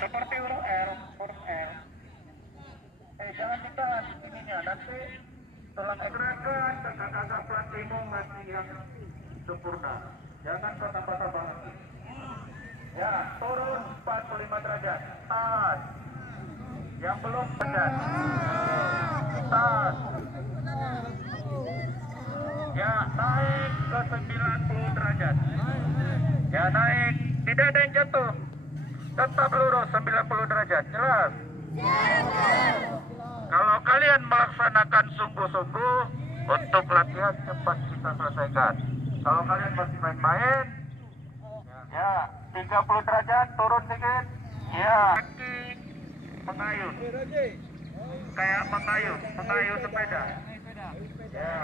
seperti huruf R. Jangan ditahan ininya, nanti tulang gerakan kakak-kakak pelatihmu masih yang sempurna. Jangan kau tambah-tambah lagi. Ya, turun 45 derajat. Tahan. Yang belum pedas. Tahan. Ya, naik ke 90 derajat. Ya, naik. Tidak ada yang jatuh. Tetap lurus 90 derajat. Jelas? Kalau kalian melaksanakan sungguh-sungguh, untuk latihan cepat kita selesaikan. Kalau kalian masih main-main, ya 30 derajat, turun dikit. Ya, kaki mengayun. Kayak mengayuh sepeda. Ya.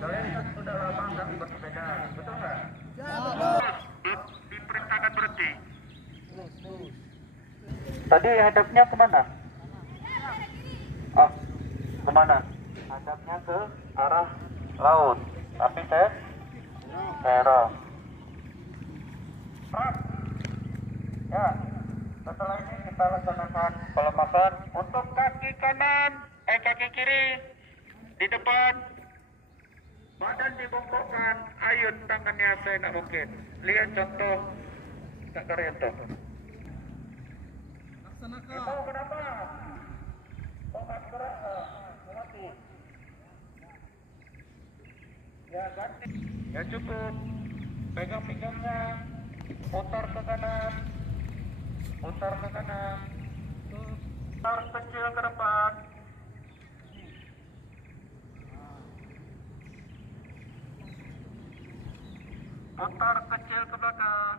Kalian kan sudah lama nggak bersepeda, betul nggak? Diperintahkan berhenti. Tadi hadapnya kemana? Oh, kemana? Hadapnya ke arah laut. Tapi terong. Ya, setelah ini kita laksanakan pelemasan untuk kaki kanan, kaki kiri di depan. Badan dibongkokkan, ayun tangannya saya nggak mungkin. Lihat contoh Kak Karyanto. Itu kenapa? Kok nggak gerak? Mati. Ya ganti. Ya cukup. Pegang pinggangnya, putar ke kanan, putar kecil ke depan. Putar kecil ke belakang.